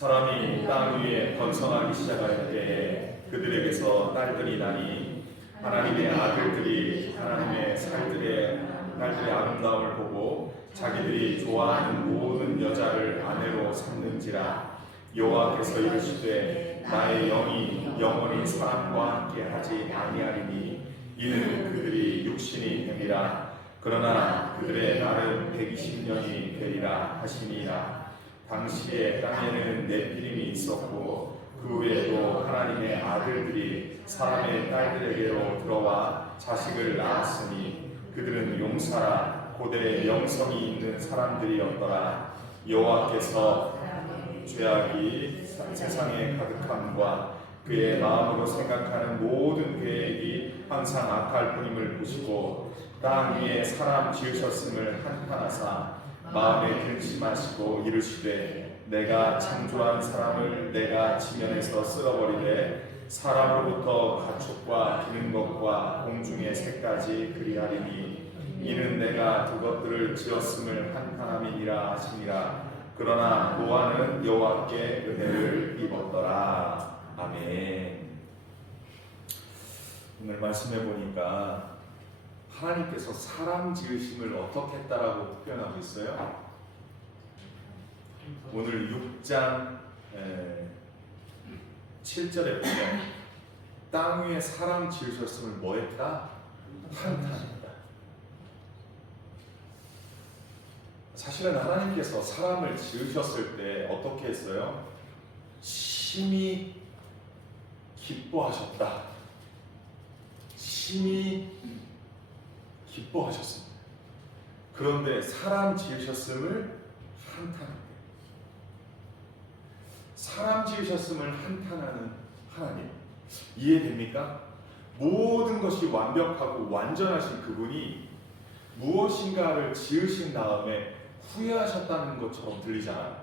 사람이 땅 위에 번성하기 시작할 때에 그들에게서 딸들이 나니 하나님의 아들들이 하나님의 딸들의 아름다움을 보고 자기들이 좋아하는 모든 여자를 아내로 삼는지라. 여호와께서 이르시되 나의 영이 영원히 사람과 함께 하지 아니하리니 이는 그들이 육신이 됨이라. 그러나 그들의 날은 120년이 되리라 하시니라. 당시에 땅에는 네피림이 있었고 그 외에도 하나님의 아들들이 사람의 딸들에게로 들어와 자식을 낳았으니 그들은 용사라 고대 명성이 있는 사람들이었더라. 여호와께서 죄악이 세상에 가득함과 그의 마음으로 생각하는 모든 계획이 항상 악할 뿐임을 보시고 땅 위에 사람 지으셨음을 한탄하사 마음에 근심하시고 이르시되 내가 창조한 사람을 내가 지면에서 쓸어버리되 사람으로부터 가축과 기는 것과 공중의 새까지 그리하리니 이는 내가 그것들을 지었음을 한탄함이니라 하시니라. 그러나 노아는 여호와께 은혜를 입었더라. 아멘. 오늘 말씀해 보니까 하나님께서 사람 지으심을 어떻게 했다라고 표현하고 있어요? 오늘 6장 7절에 보면 땅 위에 사람 지으셨음을 뭐 했다? 한탄했다. 사실은 하나님께서 사람을 지으셨을 때 어떻게 했어요? 심히 기뻐하셨다. 심히 기뻐하셨습니다. 그런데 사람 지으셨음을 한탄한대. 사람 지으셨음을 한탄하는 하나님 이해됩니까? 모든 것이 완벽하고 완전하신 그분이 무엇인가를 지으신 다음에 후회하셨다는 것처럼 들리잖아요.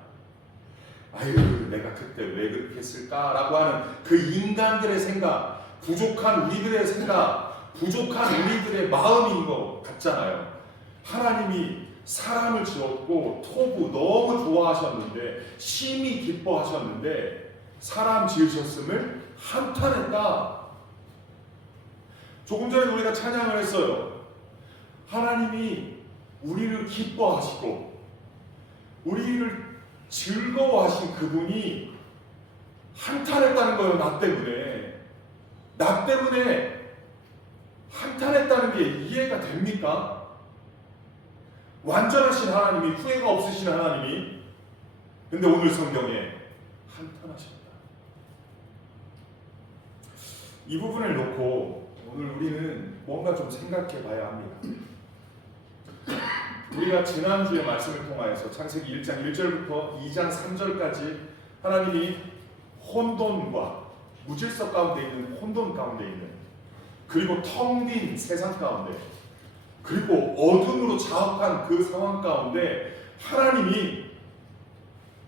아유, 내가 그때 왜 그렇게 했을까라고 하는 그 인간들의 생각, 부족한 우리들의 생각, 부족한 우리들의 마음인 것 같잖아요. 하나님이 사람을 지었고 토부 너무 좋아하셨는데 심히 기뻐하셨는데 사람 지으셨음을 한탄했다. 조금 전에 우리가 찬양을 했어요. 하나님이 우리를 기뻐하시고 우리를 즐거워하신 그분이 한탄했다는 거예요. 나 때문에 한탄했다는 게 이해가 됩니까? 완전하신 하나님이, 후회가 없으신 하나님이, 근데 오늘 성경에 한탄하셨다. 이 부분을 놓고 오늘 우리는 뭔가 좀 생각해 봐야 합니다. 우리가 지난주에 말씀을 통하여서 창세기 1장 1절부터 2장 3절까지 하나님이 혼돈과 무질서 가운데 있는 혼돈 가운데 있는, 그리고 텅 빈 세상 가운데, 그리고 어둠으로 자욱한 그 상황 가운데 하나님이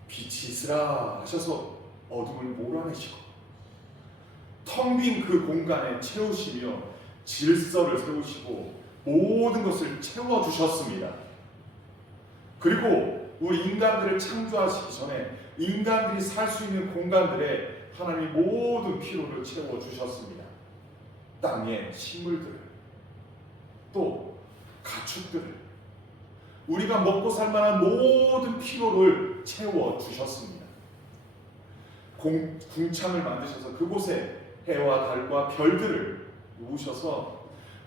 빛이 있으라 하셔서 어둠을 몰아내시고 텅 빈 그 공간에 채우시며 질서를 세우시고 모든 것을 채워주셨습니다. 그리고 우리 인간들을 창조하시기 전에 인간들이 살 수 있는 공간들에 하나님이 모든 필요를 채워주셨습니다. 땅의 식물들을, 또 가축들을, 우리가 먹고 살만한 모든 필요를 채워주셨습니다. 궁창을 만드셔서 그곳에 해와 달과 별들을 놓으셔서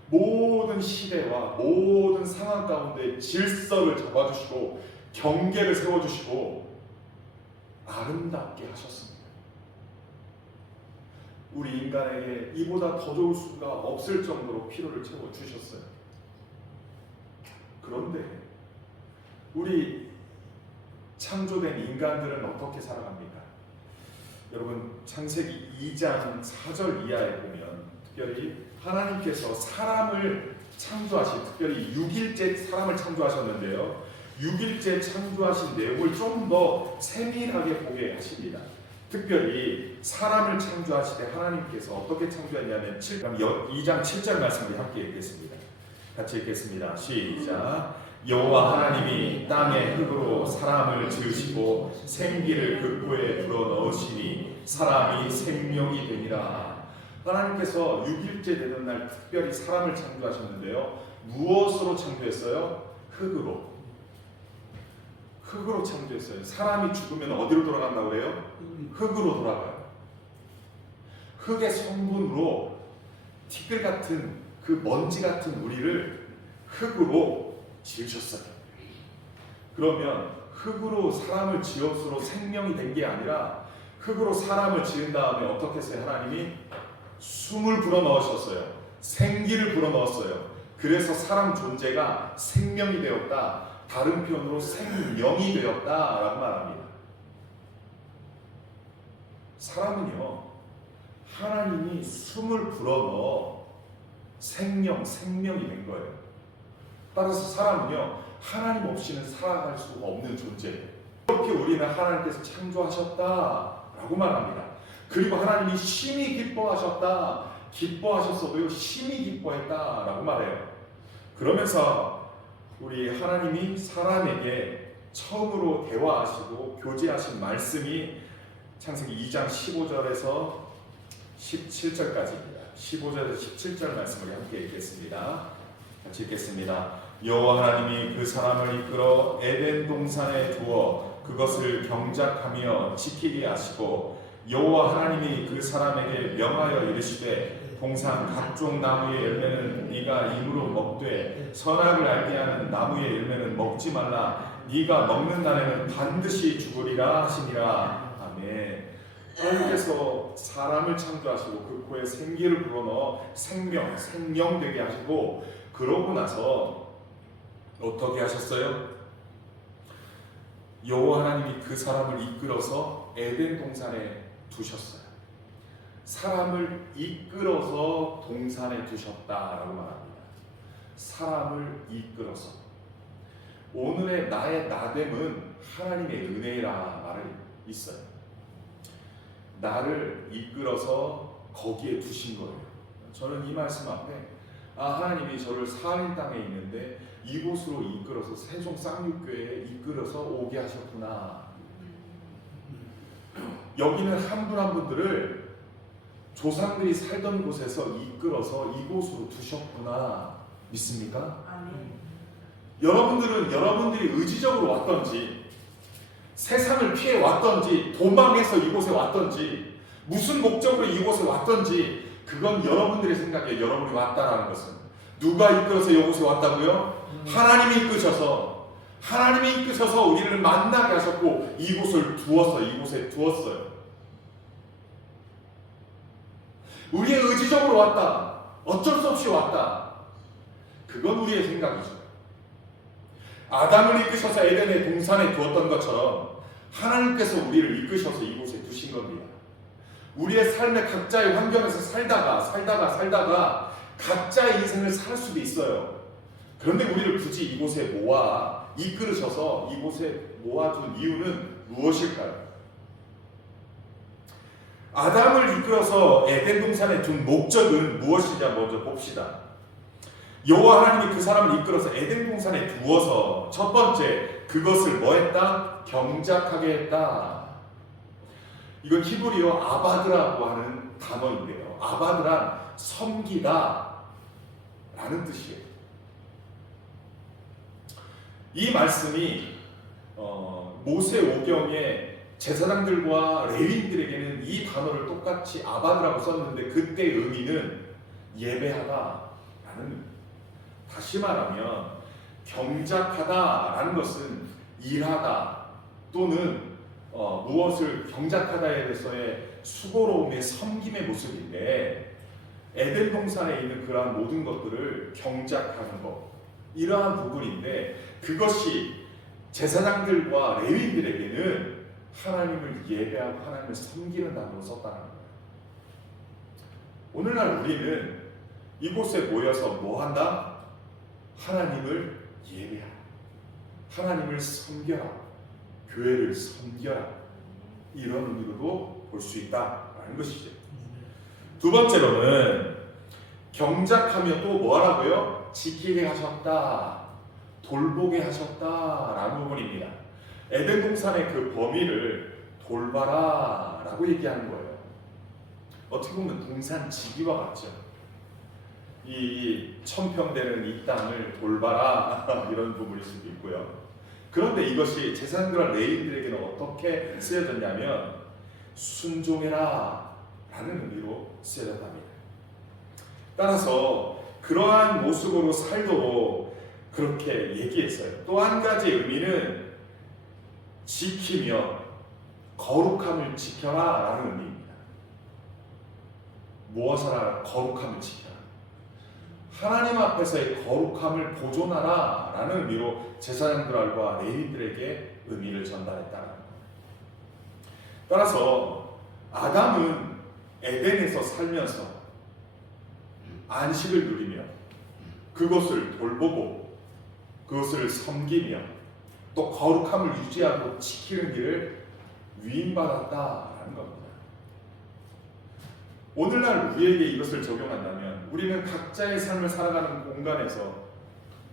모든 시대와 모든 상황 가운데 질서를 잡아주시고 경계를 세워주시고 아름답게 하셨습니다. 우리 인간에게 이보다 더 좋을 수가 없을 정도로 필요를 채워주셨어요. 그런데 우리 창조된 인간들은 어떻게 살아갑니까? 여러분, 창세기 2장 4절 이하에 보면 특별히 하나님께서 사람을 창조하신, 특별히 6일째 사람을 창조하셨는데요, 6일째 창조하신 내용을 좀 더 세밀하게 보게 하십니다. 특별히 사람을 창조하실 때 하나님께서 어떻게 창조했냐면 2장 7절 말씀을 함께 읽겠습니다. 같이 읽겠습니다. 시작. 여호와 하나님이 땅의 흙으로 사람을 지으시고 생기를 그 코에 불어넣으시니 사람이 생명이 되니라. 하나님께서 6일째 되는 날 특별히 사람을 창조하셨는데요. 무엇으로 창조했어요? 흙으로. 흙으로 창조했어요. 사람이 죽으면 어디로 돌아간다고 그래요? 흙으로 돌아가요. 흙의 성분으로 티끌 같은 그 먼지 같은 우리를 흙으로 지으셨어요. 그러면 흙으로 사람을 지었으로 생명이 된 게 아니라 흙으로 사람을 지은 다음에 어떻게 했어요? 하나님이 숨을 불어넣으셨어요. 생기를 불어넣었어요. 그래서 사람 존재가 생명이 되었다. 다른 표현으로 생명이 되었다라고 말합니다. 사람은요, 하나님이 숨을 불어넣어 생명이 된 거예요. 따라서 사람은요, 하나님 없이는 살아갈 수가 없는 존재예요. 이렇게 우리는 하나님께서 창조하셨다라고 말합니다. 그리고 하나님이 심히 기뻐하셨다. 기뻐하셨어도요, 심히 기뻐했다라고 말해요. 그러면서 우리 하나님이 사람에게 처음으로 대화하시고 교제하신 말씀이 창세기 2장 15절에서 17절까지입니다. 15절에서 17절 말씀을 함께 읽겠습니다. 같이 읽겠습니다. 여호와 하나님이 그 사람을 이끌어 에덴 동산에 두어 그것을 경작하며 지키게 하시고 여호와 하나님이 그 사람에게 명하여 이르시되 동산 각종 나무의 열매는 네가 입으로 먹되 선악을 알게 하는 나무의 열매는 먹지 말라. 네가 먹는 날에는 반드시 죽으리라 하시니라. 아멘. 하나님께서 사람을 창조하시고 그 코에 생기를 불어넣어 생명 되게 하시고 그러고 나서 어떻게 하셨어요? 여호와 하나님이 그 사람을 이끌어서 에덴 동산에 두셨어요. 사람을 이끌어서 동산에 두셨다라고 말합니다. 사람을 이끌어서. 오늘의 나의 나됨은 하나님의 은혜라 말이 있어요. 나를 이끌어서 거기에 두신 거예요. 저는 이 말씀 앞에 하나님이 저를 사하린 땅에 있는데 이곳으로 이끌어서 세종 쌍육교회에 이끌어서 오게 하셨구나. 여기는 한 분 한 분들을 조상들이 살던 곳에서 이끌어서 이곳으로 두셨구나. 믿습니까? 아멘. 여러분들은 여러분들이 의지적으로 왔던지 세상을 피해 왔던지 도망해서 이곳에 왔던지 무슨 목적으로 이곳에 왔던지 그건 여러분들의 생각이에요. 여러분이 왔다라는 것은 누가 이끌어서 이곳에 왔다고요? 하나님이 이끄셔서 우리를 만나게 하셨고 이곳에 두었어요. 우리의 의지적으로 왔다. 어쩔 수 없이 왔다. 그건 우리의 생각이죠. 아담을 이끄셔서 에덴의 동산에 두었던 것처럼 하나님께서 우리를 이끄셔서 이곳에 두신 겁니다. 우리의 삶의 각자의 환경에서 살다가 각자의 인생을 살 수도 있어요. 그런데 우리를 굳이 이곳에 이끌으셔서 이곳에 모아둔 이유는 무엇일까요? 아담을 이끌어서 에덴 동산에 둔 목적은 무엇이냐 먼저 봅시다. 여호와 하나님이 그 사람을 이끌어서 에덴 동산에 두어서 첫 번째 그것을 뭐 했다? 경작하게 했다. 이건 히브리어 아바드라고 하는 단어인데요. 아바드란 섬기다 라는 뜻이에요. 이 말씀이 모세 오경에 제사장들과 레위인들에게는 이 단어를 똑같이 아바드라고 썼는데 그때 의미는 예배하다라는, 다시 말하면 경작하다라는 것은 일하다 또는 무엇을 경작하다에 대해서의 수고로움의 섬김의 모습인데, 에덴 동산에 있는 그러한 모든 것들을 경작하는 것, 이러한 부분인데 그것이 제사장들과 레위인들에게는 하나님을 예배하고 하나님을 섬기는 단어로 썼다는 거예요. 오늘날 우리는 이곳에 모여서 뭐 한다? 하나님을 예배하라, 하나님을 섬겨라, 교회를 섬겨라, 이런 의미로도 볼 수 있다라는 것이죠. 두 번째로는 경작하며 또 뭐 하라고요? 지키게 하셨다. 돌보게 하셨다라는 부분입니다. 에덴 동산의 그 범위를 돌봐라라고 얘기하는 거예요. 어떻게 보면 동산 지기와 같죠. 이 천평되는 이 땅을 돌봐라 이런 부분일 수도 있고요. 그런데 이것이 제사장들과 레위인들에게는 어떻게 쓰여졌냐면 순종해라 라는 의미로 쓰여졌답니다. 따라서 그러한 모습으로 살도록 그렇게 얘기했어요. 또 한 가지 의미는 지키며 거룩함을 지켜라 라는 의미입니다. 무엇을 하라? 거룩함을 지켜라. 하나님 앞에서의 거룩함을 보존하라 라는 의미로 제사장들과 레위인들에게 의미를 전달했다는 겁니다. 따라서 아담은 에덴에서 살면서 안식을 누리며 그것을 돌보고 그것을 섬기며 또 거룩함을 유지하고 지키는 일을 위임받았다라는 겁니다. 오늘날 우리에게 이것을 적용한다면 우리는 각자의 삶을 살아가는 공간에서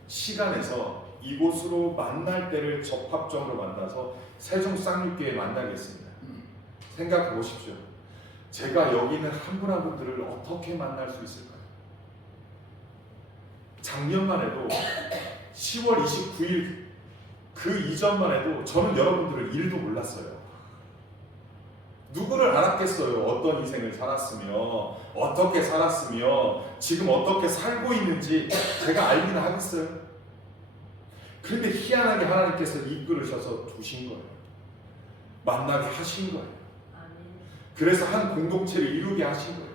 시간에서 이곳으로 만날 때를 적합적으로 만나서 세종 쌍육교에 만나겠습니다. 생각해 보십시오. 제가 여기 있는 한 분 한 분들을 어떻게 만날 수 있을까요? 작년만 해도 10월 29일 그 이전만 해도 저는 여러분들을 일도 몰랐어요. 누구를 알았겠어요? 어떤 인생을 살았으며 어떻게 살았으며 지금 어떻게 살고 있는지 제가 알기는 하겠어요. 그런데 희한하게 하나님께서 이끌으셔서 두신 거예요. 만나게 하신 거예요. 그래서 한 공동체를 이루게 하신 거예요.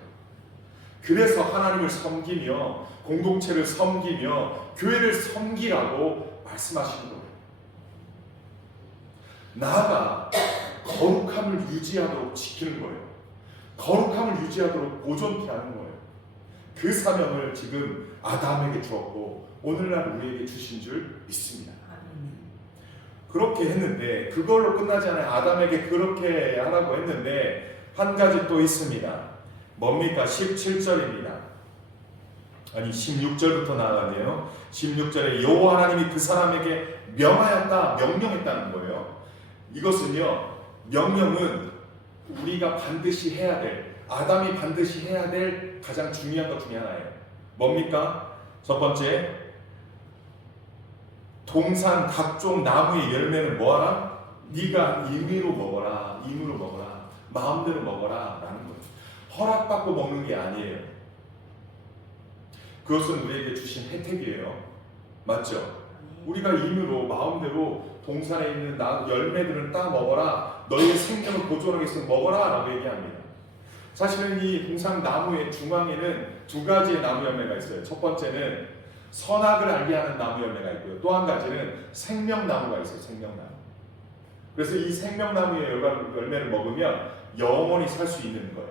그래서 하나님을 섬기며 공동체를 섬기며 교회를 섬기라고 말씀하신 거예요. 나아가 거룩함을 유지하도록 지키는 거예요. 거룩함을 유지하도록 보존케 하는 거예요. 그 사명을 지금 아담에게 주었고 오늘날 우리에게 주신 줄 믿습니다. 그렇게 했는데 그걸로 끝나지 않아요. 아담에게 그렇게 하라고 했는데 한 가지 또 있습니다. 뭡니까? 17절입니다. 아니 16절부터 나아가네요. 16절에 여호와 하나님이 그 사람에게 명하였다, 명령했다는 거예요. 이것은요, 명령은 우리가 반드시 해야 될, 아담이 반드시 해야 될 가장 중요한 것 중에 하나예요. 뭡니까? 첫 번째, 동산 각종 나무의 열매는 뭐하라? 네가 임의로 먹어라, 임의로 먹어라, 마음대로 먹어라 라는 거예요. 허락받고 먹는 게 아니에요. 그것은 우리에게 주신 혜택이에요. 맞죠? 우리가 임의로 마음대로 동산에 있는 열매들을 따 먹어라, 너희의 생명을 보존하겠으면 먹어라 라고 얘기합니다. 사실은 이 동산 나무의 중앙에는 두 가지의 나무 열매가 있어요. 첫 번째는 선악을 알게 하는 나무 열매가 있고요. 또 한 가지는 생명나무가 있어요. 생명나무. 그래서 이 생명나무의 열매를 먹으면 영원히 살 수 있는 거예요.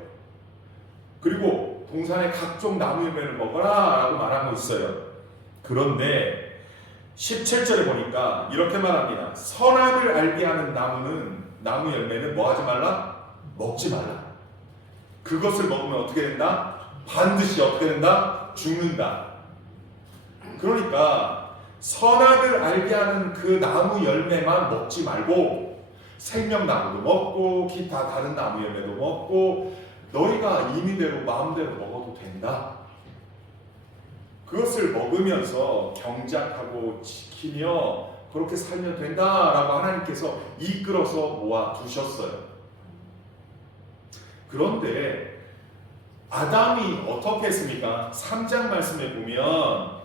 그리고 동산의 각종 나무 열매를 먹어라 라고 말하고 있어요. 그런데 17절에 보니까 이렇게 말합니다. 선악을 알게 하는 나무 열매는 뭐 하지 말라? 먹지 말라. 그것을 먹으면 어떻게 된다? 반드시 어떻게 된다? 죽는다. 그러니까 선악을 알게 하는 그 나무 열매만 먹지 말고 생명나무도 먹고 기타 다른 나무 열매도 먹고 너희가 임의대로 마음대로 먹어도 된다. 그것을 먹으면서 경작하고 지키며 그렇게 살면 된다라고 하나님께서 이끌어서 모아두셨어요. 그런데 아담이 어떻게 했습니까? 3장 말씀에 보면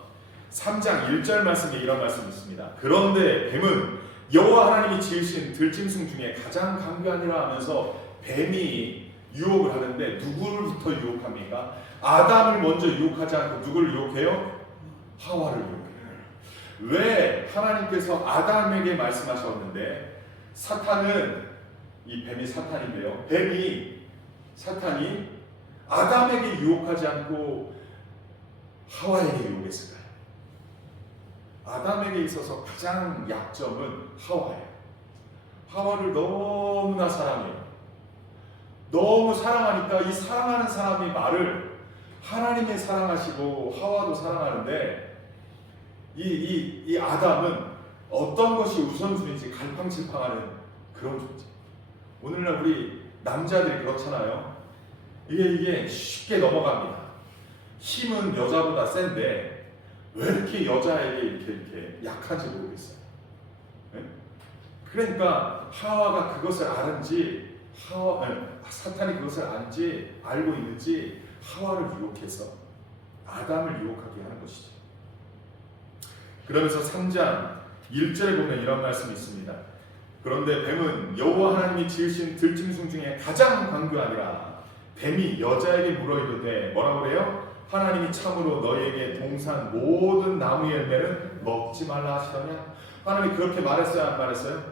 3장 1절 말씀에 이런 말씀이 있습니다. 그런데 뱀은 여호와 하나님이 지으신 들짐승 중에 가장 강교하니라 하면서 뱀이 유혹을 하는데 누구를부터 유혹합니까? 아담을 먼저 유혹하지 않고 누구를 유혹해요? 하와를 유혹해요. 왜 하나님께서 아담에게 말씀하셨는데 사탄은 이 뱀이 사탄인데요. 사탄이 아담에게 유혹하지 않고 하와에게 유혹했을까요? 아담에게 있어서 가장 약점은 하와예요. 하와를 너무나 사랑해요. 너무 사랑하니까 이 사랑하는 사람이 말을 하나님이 사랑하시고 하와도 사랑하는데 이 아담은 어떤 것이 우선순위인지 갈팡질팡하는 그런 존재. 오늘날 우리 남자들이 그렇잖아요. 이게 쉽게 넘어갑니다. 힘은 여자보다 센데 왜 이렇게 여자에게 이렇게 약한지 모르겠어요. 네? 그러니까 하와가 그것을 아는지 사탄이 그것을 안지 알고 있는지 하와를 유혹해서 아담을 유혹하게 하는 것이죠. 그러면서 3장 1절에 보면 이런 말씀이 있습니다. 그런데 뱀은 여호와 하나님이 지으신 들짐승 중에 가장 강교하니라. 뱀이 여자에게 물어 이르되 뭐라고 그래요? 하나님이 참으로 너희에게 동산 모든 나무 열매는 먹지 말라 하시더냐? 하나님이 그렇게 말했어요? 안 말했어요?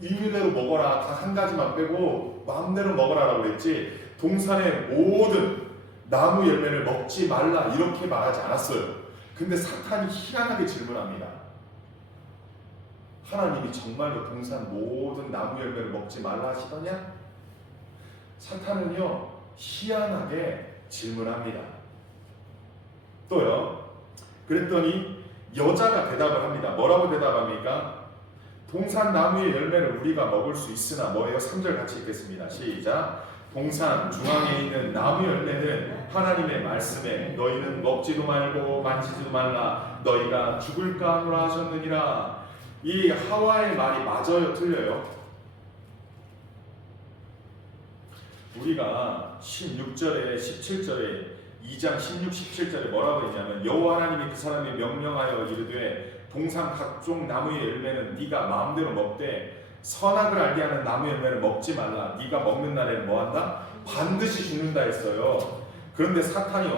임의대로 먹어라. 다 한 가지만 빼고 마음대로 먹어라라고 그랬지 동산의 모든 나무 열매를 먹지 말라 이렇게 말하지 않았어요. 근데 사탄이 희한하게 질문합니다. 하나님이 정말로 동산 모든 나무 열매를 먹지 말라 하시더냐? 사탄은요 희한하게 질문합니다. 또요. 그랬더니 여자가 대답을 합니다. 뭐라고 대답합니까? 동산 나무의 열매를 우리가 먹을 수 있으나 뭐예요? 3절 같이 읽겠습니다. 시작. 동산 중앙에 있는 나무 열매는 하나님의 말씀에 너희는 먹지도 말고 만지지도 말라 너희가 죽을까 하노라 하셨느니라. 이 하와의 말이 맞아요? 틀려요? 우리가 16절에 17절에 2장 16, 17절에 뭐라고 했냐면 여호와 하나님이 그 사람이 명령하여 이르되 동산 각종 나무의 열매는 네가 마음대로 먹되 선악을 알게 하는 나무 열매를 먹지 말라. 네가 먹는 날에는 뭐한다? 반드시 죽는다 했어요. 그런데 사탄이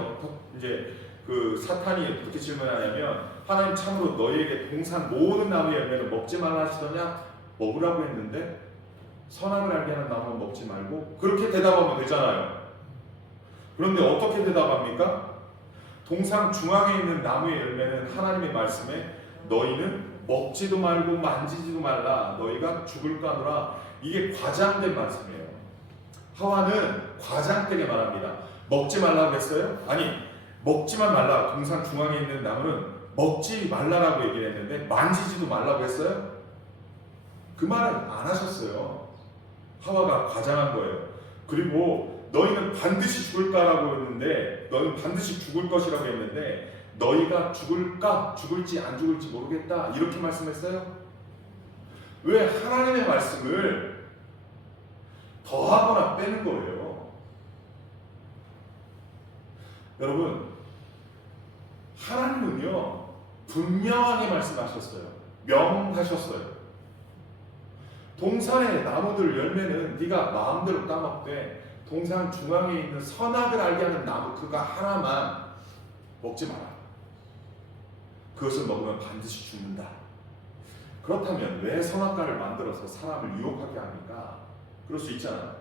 어떻게 질문하냐면 하나님 참으로 너희에게 동산 모든 나무 열매를 먹지 말라 하시더냐? 먹으라고 했는데 선악을 알게 하는 나무는 먹지 말고 그렇게 대답하면 되잖아요. 그런데 어떻게 대답합니까? 동산 중앙에 있는 나무의 열매는 하나님의 말씀에 너희는 먹지도 말고 만지지도 말라 너희가 죽을까 하노라. 이게 과장된 말씀이에요. 하와는 과장되게 말합니다. 먹지 말라고 했어요? 아니 먹지만 말라. 동산 중앙에 있는 나무는 먹지 말라라고 얘기를 했는데 만지지도 말라고 했어요? 그 말은 안 하셨어요. 하와가 과장한 거예요. 그리고 너희는 반드시 죽을까라고 했는데 너희는 반드시 죽을 것이라고 했는데 너희가 죽을까? 죽을지 안 죽을지 모르겠다 이렇게 말씀했어요? 왜 하나님의 말씀을 더하거나 빼는 거예요? 여러분 하나님은요 분명하게 말씀하셨어요. 명하셨어요. 동산의 나무들 열매는 네가 마음대로 따먹되 동산 중앙에 있는 선악을 알게 하는 나무 그가 하나만 먹지 마라. 그것을 먹으면 반드시 죽는다. 그렇다면 왜 선악과를 만들어서 사람을 유혹하게 합니까? 그럴 수 있잖아요.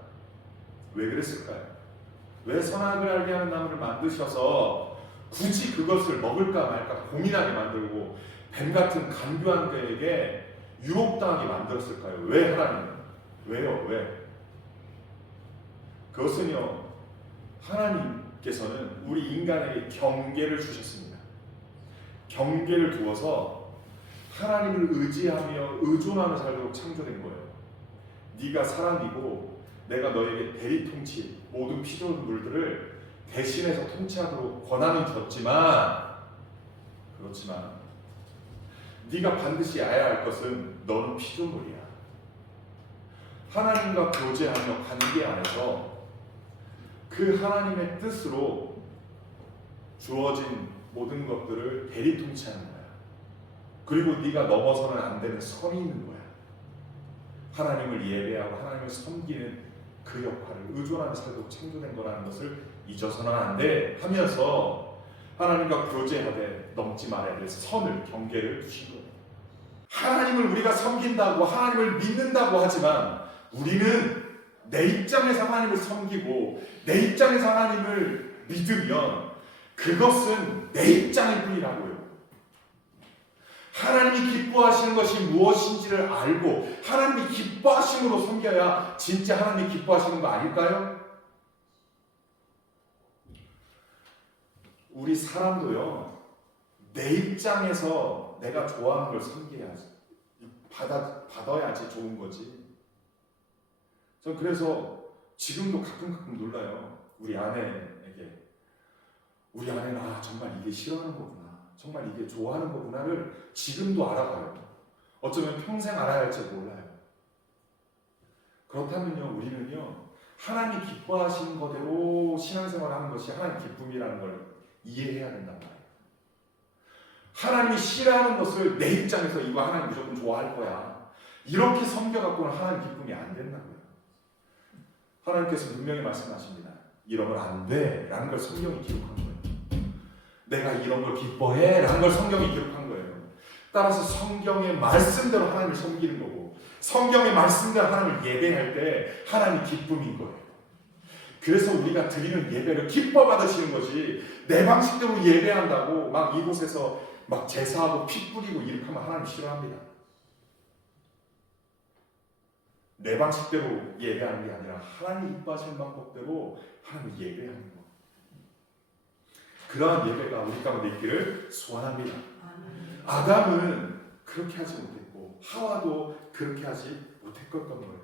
왜 그랬을까요? 왜 선악을 알게 하는 나무를 만드셔서 굳이 그것을 먹을까 말까 고민하게 만들고 뱀 같은 간교한 그에게 유혹당하게 만들었을까요? 왜 하나님은? 왜요? 왜? 그것은요 하나님께서는 우리 인간에게 경계를 주셨습니다. 경계를 두어서 하나님을 의지하며 의존하며 살도록 창조된 거예요. 네가 사람이고 내가 너에게 대리통치 모든 피조물들을 대신해서 통치하도록 권한은 줬지만 그렇지만 네가 반드시 알아야 할 것은 너는 피조물이야. 하나님과 교제하며 관계 안에서 그 하나님의 뜻으로 주어진 모든 것들을 대리통치하는 거야. 그리고 네가 넘어서는 안 되는 선이 있는 거야. 하나님을 예배하고 하나님을 섬기는 그 역할을 의존하며 살도록 창조된 거라는 것을 잊어서는 안 돼 하면서 하나님과 교제하되 넘지 말아야 될 선을 경계를 두신 거예요. 하나님을 우리가 섬긴다고 하나님을 믿는다고 하지만 우리는 내 입장에서 하나님을 섬기고 내 입장에서 하나님을 믿으면 그것은 내 입장일 뿐이라고요. 하나님이 기뻐하시는 것이 무엇인지를 알고 하나님이 기뻐하심으로 섬겨야 진짜 하나님이 기뻐하시는 거 아닐까요? 우리 사람도요 내 입장에서 내가 좋아하는 걸 섬겨야지. 받아야지 좋은 거지. 전 그래서 지금도 가끔 놀라요. 우리 아내에게. 우리 아내는 정말 이게 싫어하는 거구나. 정말 이게 좋아하는 거구나를 지금도 알아가요. 어쩌면 평생 알아야 할지 몰라요. 그렇다면요, 우리는요, 하나님이 기뻐하시는 거대로 신앙생활하는 것이 하나님 기쁨이라는 걸 이해해야 된단 말이에요. 하나님이 싫어하는 것을 내 입장에서 이거 하나님 무조건 좋아할 거야, 이렇게 섬겨갖고는 하나님 기쁨이 안 된다고요. 하나님께서 분명히 말씀하십니다. 이러면 안 돼 라는 걸 성경이 기록한 거예요. 내가 이런 걸 기뻐해 라는 걸 성경이 기록한 거예요. 따라서 성경의 말씀대로 하나님을 섬기는 거고, 성경의 말씀대로 하나님을 예배할 때 하나님이 기쁨인 거예요. 그래서 우리가 드리는 예배를 기뻐 받으시는 것이, 내 방식대로 예배한다고 막 이곳에서 막 제사하고 피 뿌리고 이렇게 하면 하나님 싫어합니다. 내 방식대로 예배하는 게 아니라 하나님 기뻐하시는 방법대로 하나님을 예배하는 것. 그러한 예배가 우리 가운데 있기를 소원합니다. 아담은 그렇게 하지 못했고 하와도 그렇게 하지 못했던 거예요.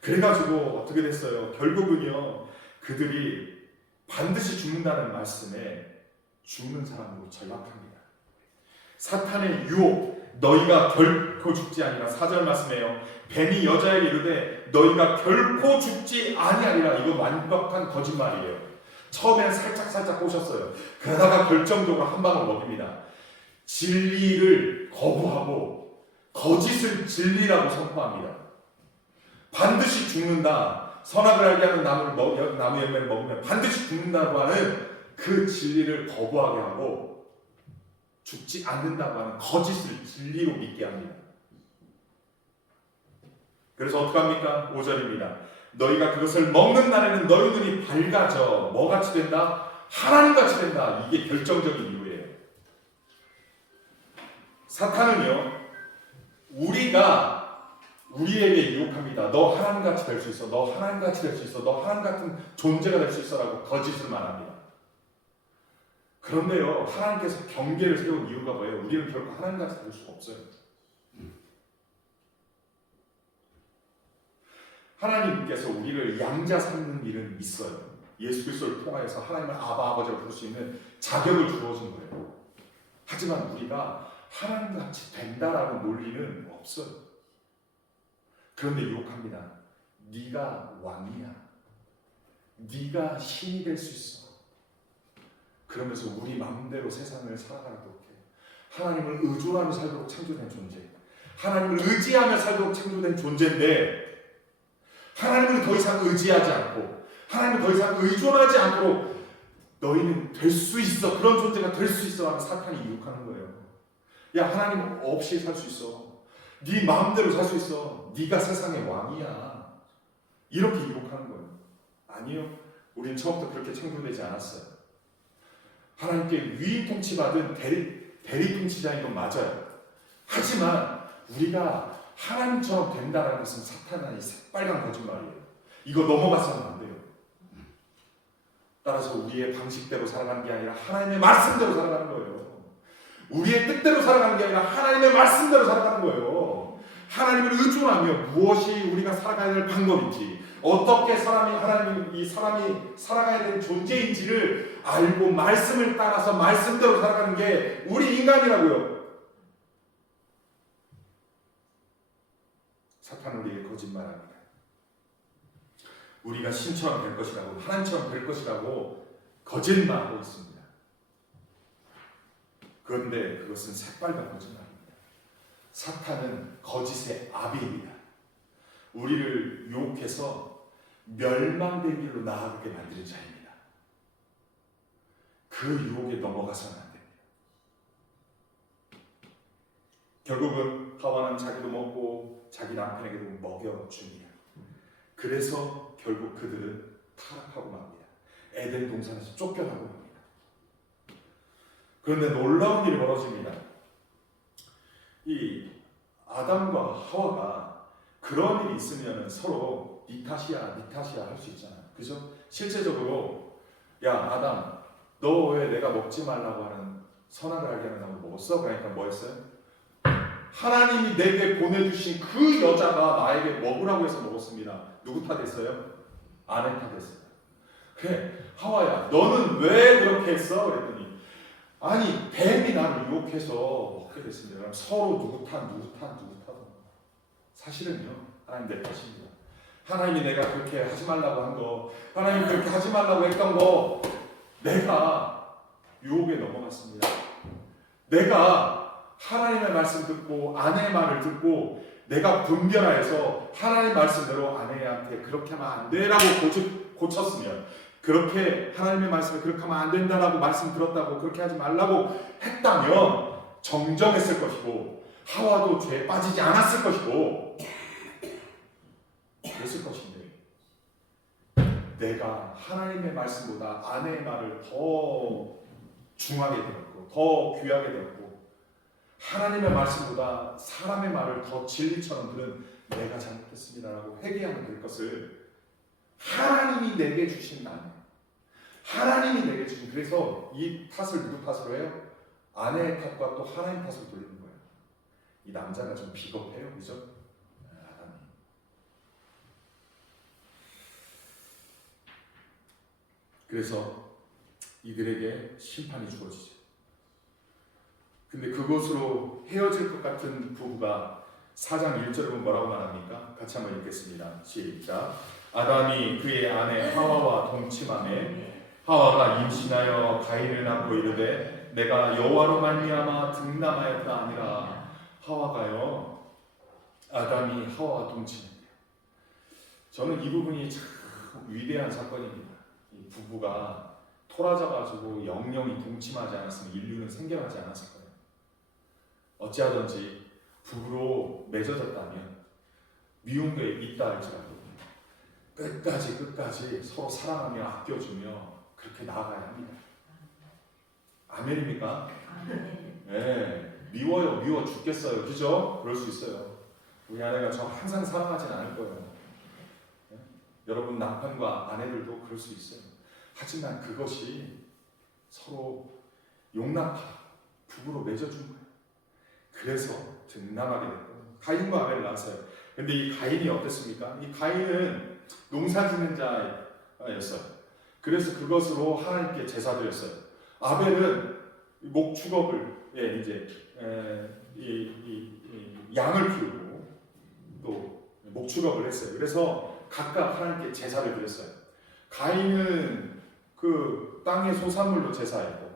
그래가지고 어떻게 됐어요? 결국은요, 그들이 반드시 죽는다는 말씀에 죽는 사람으로 전락합니다. 사탄의 유혹, 너희가 결코 죽지 아니라, 4절 말씀에요, 뱀이 여자에게 이르되 너희가 결코 죽지 아니하리라. 이거 완벽한 거짓말이에요. 처음에는 살짝 꼬셨어요. 그러다가 결정적으로 한 방울 먹입니다. 진리를 거부하고 거짓을 진리라고 선포합니다. 반드시 죽는다, 선악을 알게 하는 나무 열매를 먹으면 반드시 죽는다고 하는 그 진리를 거부하게 하고, 죽지 않는다고 하는 거짓을 진리로 믿게 합니다. 그래서 어떻게 합니까? 5절입니다. 너희가 그것을 먹는 날에는 너희 눈이 밝아져 뭐같이 된다? 하나님같이 된다. 이게 결정적인 이유예요. 사탄은요, 우리에게 유혹합니다. 너 하나님같이 될 수 있어. 너 하나님같이 될 수 있어. 너 하나님 같은 존재가 될 수 있어라고 거짓을 말합니다. 그런데요, 하나님께서 경계를 세운 이유가 뭐예요? 우리는 결코 하나님같이 될 수가 없어요. 하나님께서 우리를 양자 삼는 일은 있어요. 예수 그리스도를 통하여서 하나님을 아버지로 부를 수 있는 자격을 주어진 거예요. 하지만 우리가 하나님같이 된다라는 논리는 없어요. 그런데 유혹합니다. 네가 왕이야. 네가 신이 될 수 있어. 그러면서 우리 마음대로 세상을 살아가도록 해. 하나님을 의존하며 살도록 창조된 존재, 하나님을 의지하며 살도록 창조된 존재인데, 하나님을 더 이상 의지하지 않고 하나님을 더 이상 의존하지 않도록 너희는 될 수 있어, 그런 존재가 될 수 있어 하는 사탄이 유혹하는 거예요. 야, 하나님 없이 살 수 있어. 네 마음대로 살 수 있어. 네가 세상의 왕이야. 이렇게 유혹하는 거예요. 아니요, 우리는 처음부터 그렇게 창조되지 않았어요. 하나님께 위임 통치받은 대리 통치자인 건 맞아요. 하지만 우리가 하나님처럼 된다는 것은 사탄의 새빨간 거짓말이에요. 이거 넘어가서는 안 돼요. 따라서 우리의 방식대로 살아가는 게 아니라 하나님의 말씀대로 살아가는 거예요. 우리의 뜻대로 살아가는 게 아니라 하나님의 말씀대로 살아가는 거예요. 하나님을 의존하며 무엇이 우리가 살아가야 될 방법인지, 어떻게 사람이 살아가야 되는 존재인지를 알고 말씀을 따라서 말씀대로 살아가는 게 우리 인간이라고요. 사탄은 우리에게 거짓말합니다. 우리가 신처럼 될 것이라고, 하나님처럼 될 것이라고 거짓말하고 있습니다. 그런데 그것은 새빨간 거짓말입니다. 사탄은 거짓의 아비입니다. 우리를 유혹해서 멸망된 길로 나아가게 만드는 자입니다. 그 유혹에 넘어가서는 안 됩니다. 결국은 하와는 자기도 먹고 자기 남편에게도 먹여줍니다. 그래서 결국 그들은 타락하고 맙니다. 에덴 동산에서 쫓겨나고 맙니다. 그런데 놀라운 일이 벌어집니다. 이 아담과 하와가 그런 일이 있으면 서로 니 탓이야 할 수 있잖아요. 그죠? 실제적으로 야 아담, 너 왜 내가 먹지 말라고 하는 선악을 알게 하는 나무 먹었어? 그러니까 뭐 했어요? 하나님이 내게 보내주신 그 여자가 나에게 먹으라고 해서 먹었습니다. 누구 탓했어요? 아내 탓했어요. 그래, 하와야, 너는 왜 그렇게 했어? 그랬더니 아니, 뱀이 나를 유혹해서 먹게 됐습니다. 그럼 서로 누구 탓. 사실은요, 하나님 내 탓입니다. 하나님이 내가 그렇게 하지 말라고 한 거, 하나님이 그렇게 하지 말라고 했던 거, 내가 유혹에 넘어갔습니다. 내가 하나님의 말씀 듣고 아내의 말을 듣고 내가 분별하여서 하나님 말씀대로 아내한테 그렇게 하면 안 돼라고 고쳤으면, 그렇게 하나님의 말씀을 그렇게 하면 안 된다라고 말씀 들었다고 그렇게 하지 말라고 했다면 정정했을 것이고 하와도 죄에 빠지지 않았을 것이고 그랬을 것인데, 내가 하나님의 말씀보다 아내의 말을 더 중하게 들었고 더 귀하게 들었고 하나님의 말씀보다 사람의 말을 더 진리처럼 들은 내가 잘못했습니다라고 회개하면 될 것을 하나님이 내게 주신 아내, 하나님이 내게 주신, 그래서 이 탓을 누구 탓으로 해요? 아내의 탓과 또 하나님 탓으로 돌리는 거예요. 이 남자가 좀 비겁해요, 그죠? 아담이. 그래서 이들에게 심판이 주어지죠. 근데 그것으로 헤어질 것 같은 부부가 4장 1절에 보면 뭐라고 말합니까? 같이 한번 읽겠습니다. 시작. 아담이 그의 아내 하와와 동침하매 하와가 임신하여 가인을 낳고 이르되 내가 여호와로 말미암아 득남하였다 아니라. 하와가요, 아담이 하와와 동침했대요. 저는 이 부분이 참 위대한 사건입니다. 이 부부가 토라져가지고 영영이 동침하지 않았으면 인류는 생겨나지 않았을 거예요. 어찌하든지 부부로 맺어졌다면 미움도 있다 할지라도 끝까지 서로 사랑하며 아껴주며 그렇게 나아가야 합니다. 아멘입니까? 네, 미워 죽겠어요, 그죠? 그럴 수 있어요. 우리 아내가 저 항상 사랑하진 않을 거예요. 네? 여러분 남편과 아내들도 그럴 수 있어요. 하지만 그것이 서로 용납하고 부부로 맺어준 거예요. 그래서 득남하게 됐고 가인과 아벨을 낳았어요. 근데 이 가인이 어땠습니까? 이 가인은 농사짓는 자였어요. 그래서 그것으로 하나님께 제사드렸어요. 아벨은 목축업을 이제 양을 키우고 또 목축업을 했어요. 그래서 각각 하나님께 제사를 드렸어요. 가인은 그 땅의 소산물로 제사했고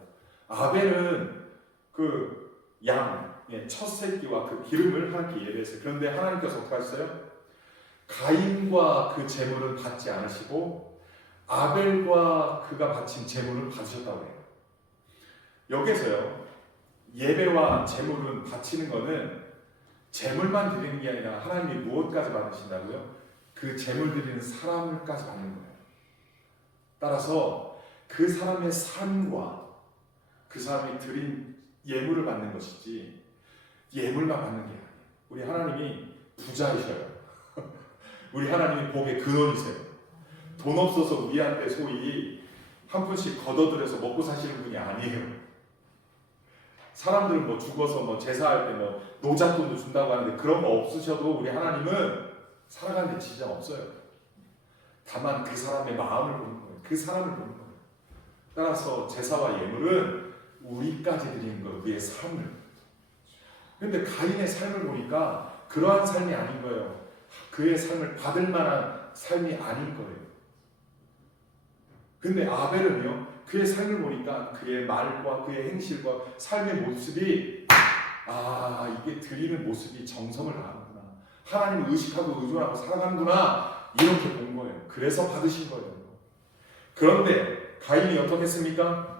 아벨은 그 양 첫 새끼와 그 기름을 하나님께 예배했어요. 그런데 하나님께서 어떻게 하셨어요? 가인과 그 제물은 받지 않으시고 아벨과 그가 바친 제물을 받으셨다고 해요. 여기서요, 예배와 제물은 바치는 것은 제물만 드리는 게 아니라 하나님이 무엇까지 받으신다고요? 그 제물 드리는 사람을까지 받는 거예요. 따라서 그 사람의 삶과 그 사람이 드린 예물을 받는 것이지 예물만 받는 게 아니에요. 우리 하나님이 부자이셔요. 우리 하나님이 복의 근원이세요. 돈 없어서 우리한테 소위 한 푼씩 걷어들여서 먹고 사시는 분이 아니에요. 사람들 뭐 죽어서 뭐 제사할 때 뭐 노잣돈도 준다고 하는데 그런 거 없으셔도 우리 하나님은 살아가는 데 지장 없어요. 다만 그 사람의 마음을 보는 거예요. 그 사람을 보는 거예요. 따라서 제사와 예물은 우리까지 드리는 거예요. 우리의 삶을. 그런데 가인의 삶을 보니까 그러한 삶이 아닌 거예요. 그의 삶을 받을 만한 삶이 아닌 거예요. 근데 아벨은요, 그의 삶을 보니까 그의 말과 그의 행실과 삶의 모습이 이게 드리는 모습이 정성을 다하는구나, 하나님을 의식하고 의존하고 살아가는구나, 이렇게 본 거예요. 그래서 받으신 거예요. 그런데 가인이 어떻게 했습니까?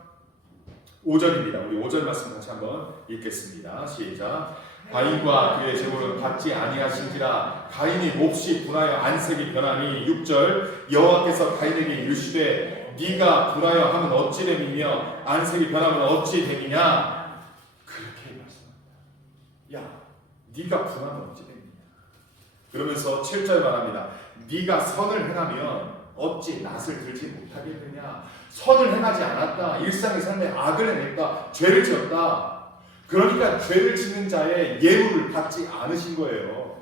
5절입니다. 우리 5절 말씀 같이 한번 읽겠습니다. 시작. 가인과 그의 제물은 받지 아니하신지라 가인이 몹시 분하여 안색이 변하니. 6절. 여호와께서 가인에게 이르시되 네가 분하여 하면 어찌 됨이며 안색이 변하면 어찌 됨이냐. 그렇게 말씀합니다. 야, 네가 분하면 어찌 됨이냐. 그러면서 7절 말합니다. 네가 선을 행하면 어찌 낯을 들지 못하겠느냐. 선을 행하지 않았다. 일상의 삶에 악을 행했다. 죄를 지었다. 그러니까 죄를 짓는 자의 예우를 받지 않으신 거예요.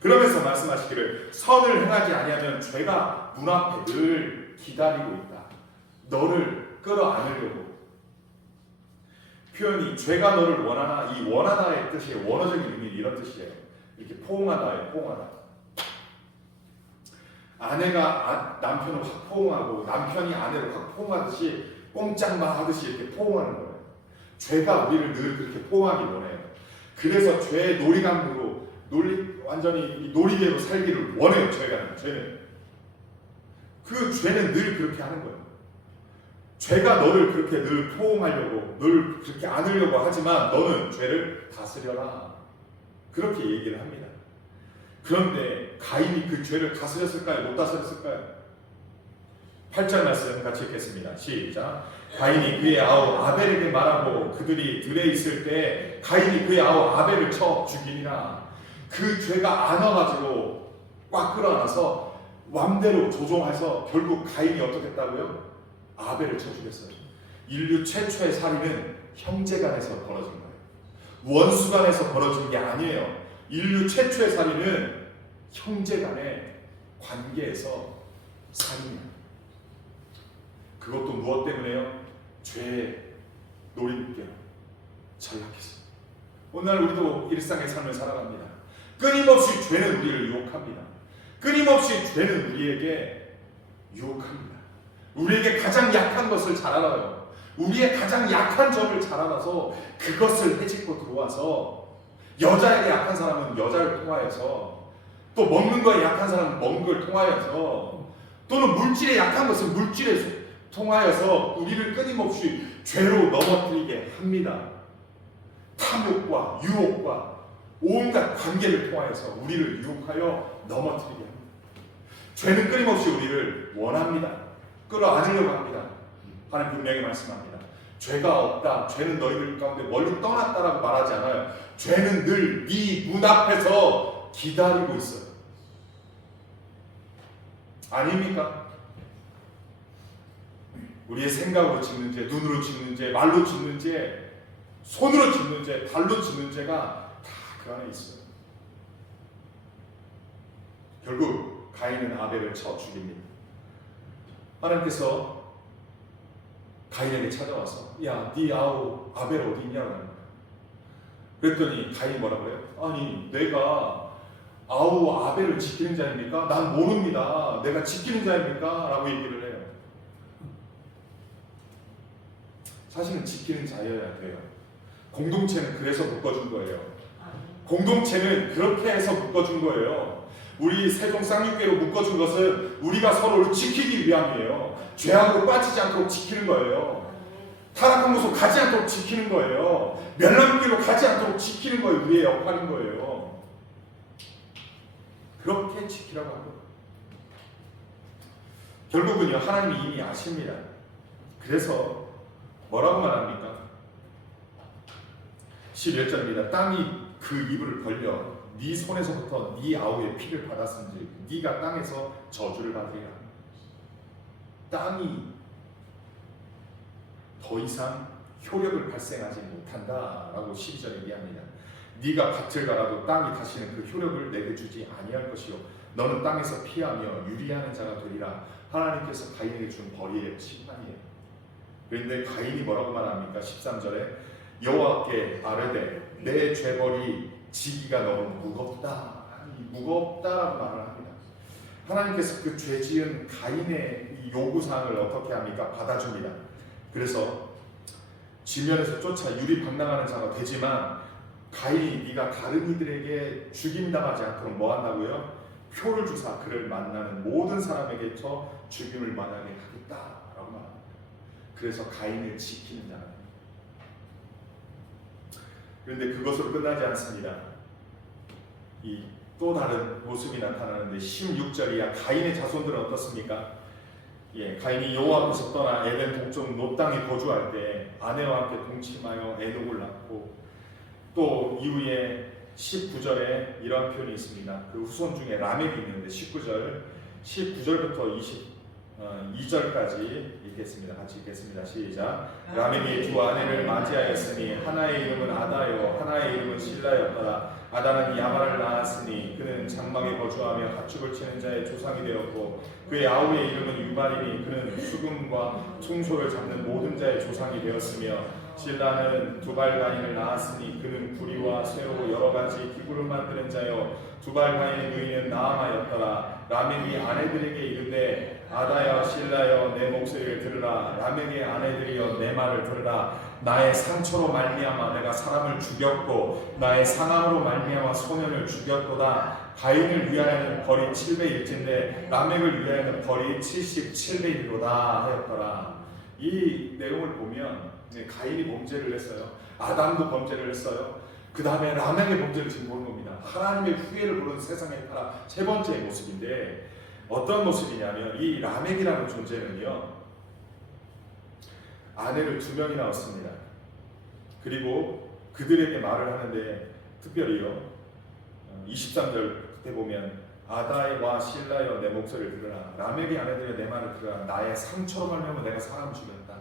그러면서 말씀하시기를 선을 행하지 아니하면 죄가 문 앞에 늘 기다리고 있다. 너를 끌어안으려고. 표현이 죄가 너를 원하나, 이 원하다의 뜻이 원어적인 의미 이런 뜻이에요. 이렇게 포옹하다예요. 포옹하다. 아내가 남편을 확 포옹하고 남편이 아내를 확 포옹하듯이 꼼짝마 하듯이 이렇게 포옹하는 거예요. 죄가 우리를 늘 그렇게 포옹하기 원해요. 그래서 죄의 놀이감으로 완전히 놀이개로 살기를 원해요. 죄는 그 죄는 늘 그렇게 하는 거예요. 죄가 너를 그렇게 늘 포옹하려고, 늘 그렇게 안으려고 하지만 너는 죄를 다스려라. 그렇게 얘기를 합니다. 그런데 가인이 그 죄를 다스렸을까요? 못 다스렸을까요? 8절 말씀 같이 읽겠습니다. 시작. 가인이 그의 아우 아벨에게 말하고 그들이 들에 있을 때 가인이 그의 아우 아벨을 쳐 죽이니라. 그 죄가 안아가지고 꽉 끌어안아서 맘대로 조종해서 결국 가인이 어떻게 했다고요? 아벨을 쳐 죽였어요. 인류 최초의 살인은 형제간에서 벌어진 거예요. 원수간에서 벌어진 게 아니에요. 인류 최초의 살인은 형제간의 관계에서 살인이에요. 그것도 무엇 때문에요? 죄의 노림께 전락해서. 오늘 우리도 일상의 삶을 살아갑니다. 끊임없이 죄는 우리를 유혹합니다. 끊임없이 죄는 우리에게 유혹합니다. 우리에게 가장 약한 것을 잘 알아요. 우리의 가장 약한 점을 잘 알아서 그것을 헤집고 들어와서, 여자에게 약한 사람은 여자를 통하여서, 또 먹는 거에 약한 사람은 먹는 걸 통하여서, 또는 물질에 약한 것은 물질에 통하여서 우리를 끊임없이 죄로 넘어뜨리게 합니다. 탐욕과 유혹과 온갖 관계를 통하여서 우리를 유혹하여 넘어뜨리게 합니다. 죄는 끊임없이 우리를 원합니다. 끌어안으려고 합니다. 하나님 분명히 말씀합니다. 죄가 없다, 죄는 너희들 가운데 멀리 떠났다라고 말하지 않아요. 죄는 늘 네 문 앞에서 기다리고 있어요. 아닙니까? 우리의 생각으로 짓는 죄, 눈으로 짓는 죄, 말로 짓는 죄, 손으로 짓는 죄, 발로 짓는 죄가 다 그 안에 있어요. 결국 가인은 아벨을 쳐 죽입니다. 하나님께서 가인에게 찾아와서 야, 네 아우 아벨 어디 있냐고 합니다. 그랬더니 가인이 뭐라 그래요? 아니, 내가 아우 아벨을 지키는 자입니까? 난 모릅니다. 내가 지키는 자입니까? 라고 얘기를 해요. 사실은 지키는 자여야 돼요. 공동체는 그래서 묶어준 거예요. 공동체는 그렇게 해서 묶어준 거예요. 우리 세종 쌍육계로 묶어준 것은 우리가 서로를 지키기 위함이에요. 죄악으로 빠지지 않도록 지키는 거예요. 타락한 곳으로 가지 않도록 지키는 거예요. 멸망길로 가지 않도록 지키는 거예요. 우리의 역할인 거예요. 그렇게 지키라고 하고, 결국은요, 하나님이 이미 아십니다. 그래서 뭐라고 말합니까? 11절입니다. 땅이 그 이불을 벌려 네 손에서부터 네 아우의 피를 받았은지 네가 땅에서 저주를 받으리라. 땅이 더 이상 효력을 발생하지 못한다라고 12절에 얘기합니다. 네가 밭을 갈아도 땅이 다시는 그 효력을 내게 주지 아니할 것이요 너는 땅에서 피하며 유리하는 자가 되리라. 하나님께서 가인에게 준 벌이의 심판이에요. 그런데 가인이 뭐라고 말합니까? 13절에 여호와께 아뢰되 내 죄벌이 지기가 너무 무겁다. 무겁다라고 말을 합니다. 하나님께서 그 죄지은 가인의 이 요구사항을 어떻게 합니까? 받아줍니다. 그래서 지면에서 쫓아 유리방랑하는 자가 되지만 가인이 네가 다른 이들에게 죽임당하지 않도록 뭐 한다고요? 표를 주사 그를 만나는 모든 사람에게서 죽임을 만나게 하겠다라고 말합니다. 그래서 가인을 지키는 자가 됩니다. 그런데 그것으로 끝나지 않습니다. 이 또 다른 모습이 나타나는데 16절이야. 가인의 자손들은 어떻습니까? 가인이 여호와 앞에서 떠나 에덴 동쪽 놋 땅에 거주할 때 아내와 함께 동침하여 에녹을 낳고, 또 이후에 19절에 이런 표현이 있습니다. 그 후손 중에 라멕이 있는데 19절 19절부터 22절까지 읽겠습니다. 같이 읽겠습니다. 시작. 라멕이 두 아내를 맞이하였으니 하나의 이름은 아다요 하나의 이름은 실라였더라. 아다는 야말을 낳았으니 그는 장막에 거주하며 가축을 치는 자의 조상이 되었고 그의 아우의 이름은 유발이니 그는 수금과 충소를 잡는 모든 자의 조상이 되었으며 실라는 두발가인을 낳았으니 그는 구리와 쇠로 여러 가지 기구를 만드는 자요 두발가인의 누이는 나아마였더라. 라멕이 아내들에게 이르되 아다여 실라여 내 목소리를 들으라. 라멕의 아내들이여 내 말을 들으라. 나의 상처로 말미암아 내가 사람을 죽였고 나의 상함으로 말미암아 소년을 죽였도다. 가인을 위하여는 벌이 7배일진데 라멕을 위하여는 벌이 77배이로다 하였더라. 이 내용을 보면 가인이 범죄를 했어요. 아담도 범죄를 했어요. 그 다음에 라멕의 범죄를 지금 보는 겁니다. 하나님의 후회를 부르는 세상의 타락 세 번째 모습인데 어떤 모습이냐면 이 라멕이라는 존재는요 아내를 2명이나 얻습니다. 그리고 그들에게 말을 하는데 특별히요 23절 때 보면 아다와 실라여 내 목소리를 들으라. 라멕의 아내들여 내 말을 들으라. 나의 상처로 말미암아 내가 사람을 죽였다.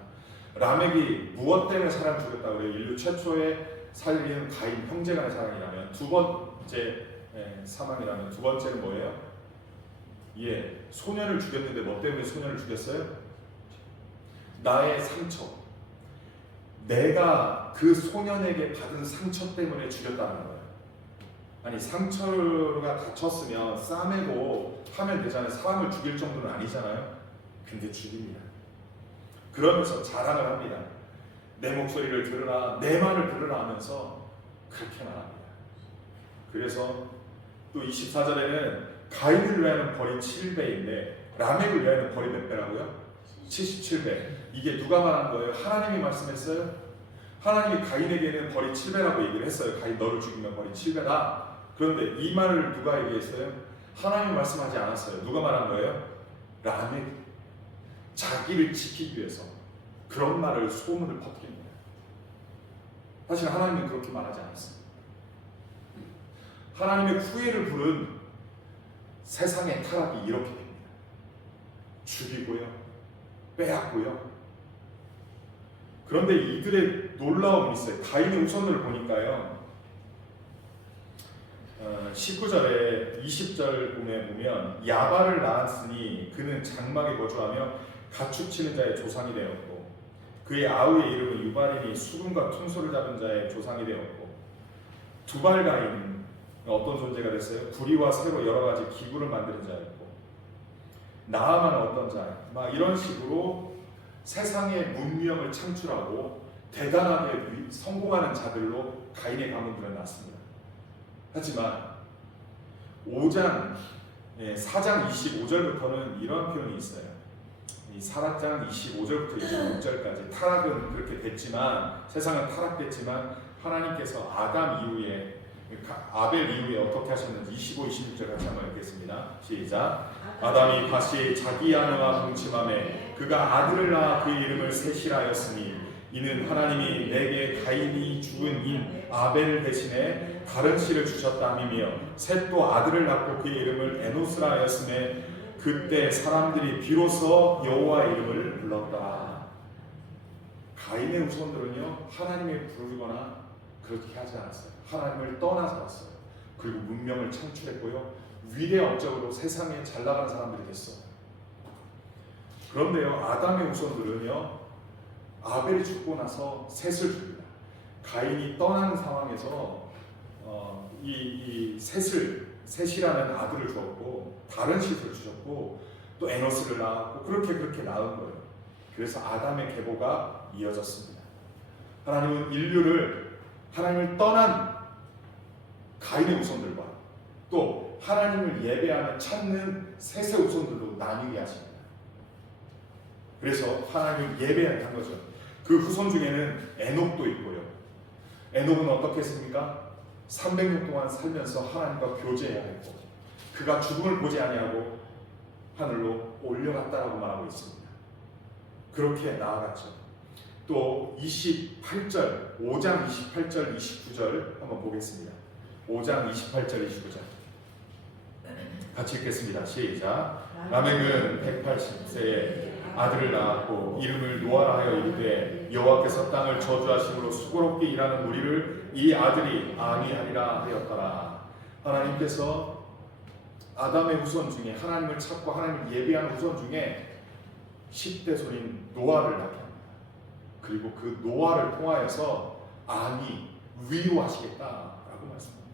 라멕이 무엇 때문에 사람을 죽였다 그래요? 인류 최초의 살린 가인 형제간의 사랑이라면 두 번째 사망이라면 두 번째는 뭐예요? 소년을 죽였는데 뭐 때문에 소년을 죽였어요? 나의 상처. 내가 그 소년에게 받은 상처 때문에 죽였다는 거예요. 아니 상처가 다쳤으면 싸매고 하면 되잖아요. 사람을 죽일 정도는 아니잖아요. 근데 죽입니다. 그러면서 자랑을 합니다. 내 목소리를 들으라, 내 말을 들으라 하면서 그렇게 말합니다. 그래서 또 24절에는 가인을 위하여는 벌이 7배인데 라멕을 위하여는 벌이 몇 배라고요? 77배. 이게 누가 말한 거예요? 하나님이 말씀했어요? 하나님이 가인에게는 벌이 7배라고 얘기를 했어요. 가인 너를 죽이면 벌이 7배다. 그런데 이 말을 누가 얘기했어요? 하나님이 말씀하지 않았어요. 누가 말한 거예요? 라멕. 자기를 지키기 위해서 그런 말을 소문을 퍼뜨린 거예요. 사실 하나님은 그렇게 말하지 않았습니다. 하나님의 후회를 부른 세상의 타락이 이렇게 됩니다. 죽이고요, 빼앗고요. 그런데 이들의 놀라움이 있어요. 가인의 우선을 보니까요. 19절에 20절 보면 야발을 낳았으니 그는 장막에 거주하며 가축 치는 자의 조상이 되었고 그의 아우의 이름은 유발이니 수금과 퉁소를 잡은 자의 조상이 되었고 두발가인 어떤 존재가 됐어요? 구리와 쇠로 여러 가지 기구를 만드는 자였고 나아만은 어떤 자? 막 이런 식으로 세상의 문명을 창출하고 대단하게 성공하는 자들로 가인의 가문들은 났습니다. 하지만 4장 25절부터는 이런 표현이 있어요. 이 4장 25절부터 26절까지 타락은 그렇게 됐지만 세상은 타락됐지만 하나님께서 아담 이후에 아벨 이후에 어떻게 하셨는지 25, 26절 같이 한번 읽겠습니다. 시작. 아담이 다시 자기 아내와 동침하매 그가 아들을 낳아 그의 이름을 셋이라 하였으니 이는 하나님이 내게 가인이 죽은 인 아벨 대신에 다른 씨를 주셨다미며 셋도 아들을 낳고 그의 이름을 에노스라 하였으며 그때 사람들이 비로소 여호와의 이름을 불렀다. 가인의 후손들은요 하나님을 부르거나 그렇게 하지 않았어요. 하나님을 떠나 살았어요. 그리고 문명을 창출했고요 위대 업적으로 세상에 잘 나가는 사람들이 됐어요. 그런데요 아담의 후손들은요 아벨이 죽고 나서 셋을 줍니다. 가인이 떠나는 상황에서 이 셋이라는 아들을 주었고 다른 씨를 주셨고 또 에노스를 낳았고 그렇게 낳은 거예요. 그래서 아담의 계보가 이어졌습니다. 하나님은 하나님을 떠난 가인의 후손들과 또 하나님을 예배하며 찾는 셋의 후손들로 나뉘게 하십니다. 그래서 하나님을 예배한 거죠. 그 후손 중에는 에녹도 있고요. 에녹은 어떻게 했습니까? 300년 동안 살면서 하나님과 교제해야 했고 그가 죽음을 보지 아니하고 하늘로 올려갔다라고 말하고 있습니다. 그렇게 나아갔죠. 또 28절, 5장 28절, 29절 한번 보겠습니다. 5장 28절, 29절 같이 읽겠습니다. 시작. 라멕은 180세에 아들을 낳았고 이름을 노아라 하여 이르되 여호와께서 땅을 저주하심으로 수고롭게 일하는 우리를 이 아들이 아니하리라 하였더라. 하나님께서 아담의 후손 중에 하나님을 찾고 하나님을 예배하는 후손 중에 10대 손인 노아를 낳게 합니다. 그리고 그 노아를 통하여서 아니 위로하시겠다라고 말씀합니다.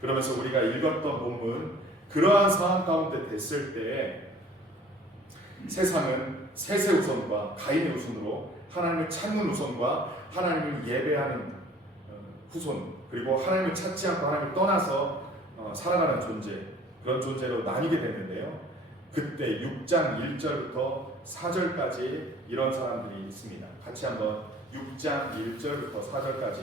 그러면서 우리가 읽었던 본문 그러한 상황 가운데 됐을 때에 세상은 셋의 후손과 가인의 후손으로 하나님을 찾는 후손과 하나님을 예배하는 후손 그리고 하나님을 찾지 않고 하나님을 떠나서 살아가는 존재 그런 존재로 나뉘게 됐는데요. 그때 6장 1절부터 4절까지 이런 사람들이 있습니다. 같이 한번 6장 1절부터 4절까지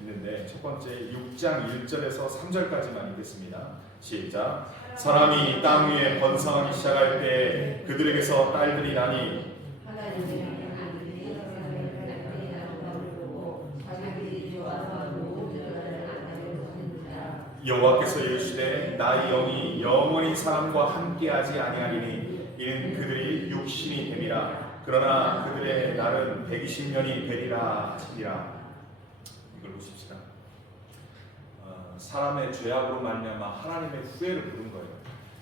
있는데 첫 번째 6장 1절에서 3절까지만 읽겠습니다. 시작. 사람이 땅 위에 번성하기 시작할 때 그들에게서 딸들이 나니 여호와께서 이르시되 나의 영이 영원히 사람과 함께하지 아니하리니 이는 그들이 육신이 됨이라 그러나 그들의 날은 120년이 되리라 하시니라. 이걸 보십시다. 사람의 죄악으로 말미암아 하나님의 후회를 부른 거예요.